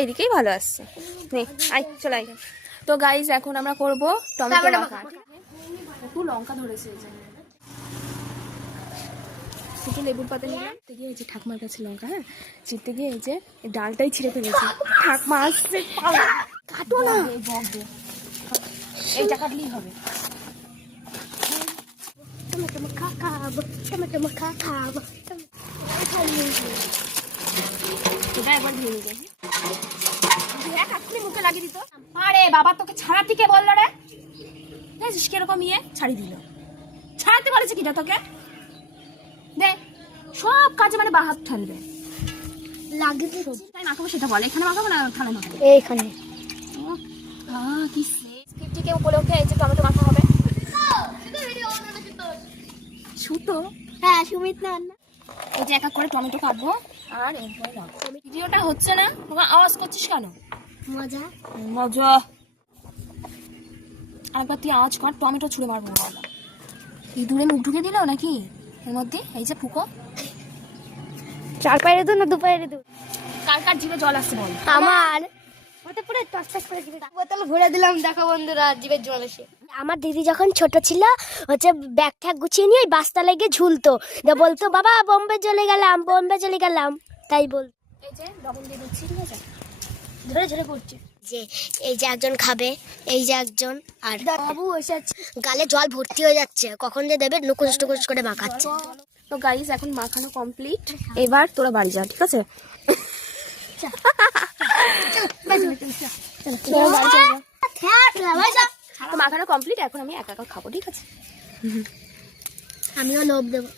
এইদিকেই ভালো আসছে। নে আই চল আই। তো গাইস এখন আমরা করব টমেটো মাখা। একটু লঙ্কা ধরেছে এই যে, একটু লেবুর পাতা নিলাম। গিয়ে এই যে ঠাকুমার কাছে লঙ্কা, হ্যাঁ চিরতে গিয়ে এই যে ডালটাই ছিঁড়ে ফেলেছে। ঠাকুমা আসছে, কাটো না, এইটা কাটলেই হবে। টমেটো মাখা খাবো, টমেটো মাখা খাবো। এটা একবার ধুয়ে নিবে, মুখে লাগিয়ে দিত। আরে বাবা তোকে ছাড়াতে কে বললো রে? দেখছিস কিরকম ইয়ে ছাড়ি দিল। ছাড়াতে বলেছে কিটা তোকে? দেখ সব কাজে মানে বাহাত ঠানবে। লাগিয়ে দিচ্ছি। তাই মাখাবো সেটা বলে, এখানে মাখাবো না থালে মাখাবো? এইখানে। কি স্ক্রিপ্টটিকে উপরে উঠে এই যে টমেটো মাখা হবে। সুতো? হ্যাঁ সুমিত না এই যে এক এক করে টমেটো কাটবো আর এরপরে রাখবো। ভিডিওটা হচ্ছে না, তোমার আওয়াজ করছিস কেন? মজা মজা। আরেকবার তুই আওয়াজ কর, টমেটো ছুঁড়ে মারবো। ইঁদুরে মুখ ঢুকে দিল নাকি এর মধ্যে? এই যে ফুকো, 4 পায়ের দু না 2 পায়ের দু? কার কার জিভে জল আসছে বল? আমার ওটা পুরো টস করে জিভে বোতল ভরে দিলাম। দেখো বন্ধুরা জিভে জল এসে। আমার দিদি যখন ছোট ছিল হচ্ছে ব্যাগ ঠ্যাগ গুছিয়ে নিয়ে বাস্তা লেগে ঝুলতো, বলতো বাবা বোম্বে চলে গেলাম তাই বল। এই যে লবণ দিয়ে দিচ্ছি, ঠিক আছে? ধরে ধরে পড়ছে যে এই যে একজন খাবে, এই যে একজন, আর বাবু এসেছে গালে জল ভর্তি হয়ে যাচ্ছে, কখন যে দেবে নুকুস টুকুস করে মাখাচ্ছে। তো গাইস এখন মাখানো কমপ্লিট, এবার তোরা বাড়ি যা, ঠিক আছে? তো মাখানো কমপ্লিট, এখন আমি একা একা খাবো, ঠিক আছে? আমিও লোভ দেবো।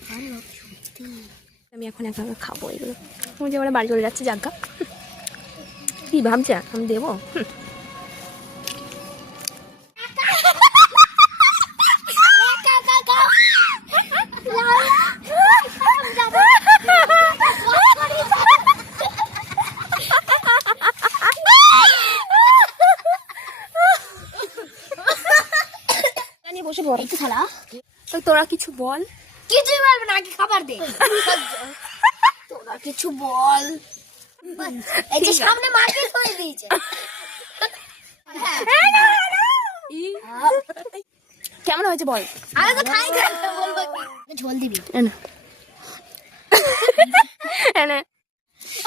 আমি এখন একা একা খাবো এগুলো। আমি যে আমরা বাড়ি চলে যাচ্ছি জাগা। কি ভাবছে আমি দেবো? বসে পড় একটু থালা। তো তোরা কিছু বল। কিছুই বলবে না, আগে খাবার দে। তোরা কিছু বল। এই যে সামনে মাকে ধরে দিয়েছে। কেমন হয়েছে বল? আরে তো খাই খাই বলবো কি? ঝোল দিবি? না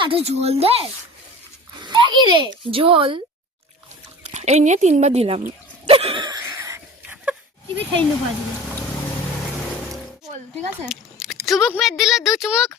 আরে ঝোল দে। কি রে ঝোল? এই নিয়ে 3বার দিলাম। টিভি খাই না পারি। বল, ঠিক আছে? চুমুক মেরে দিলে 2 চুমুক।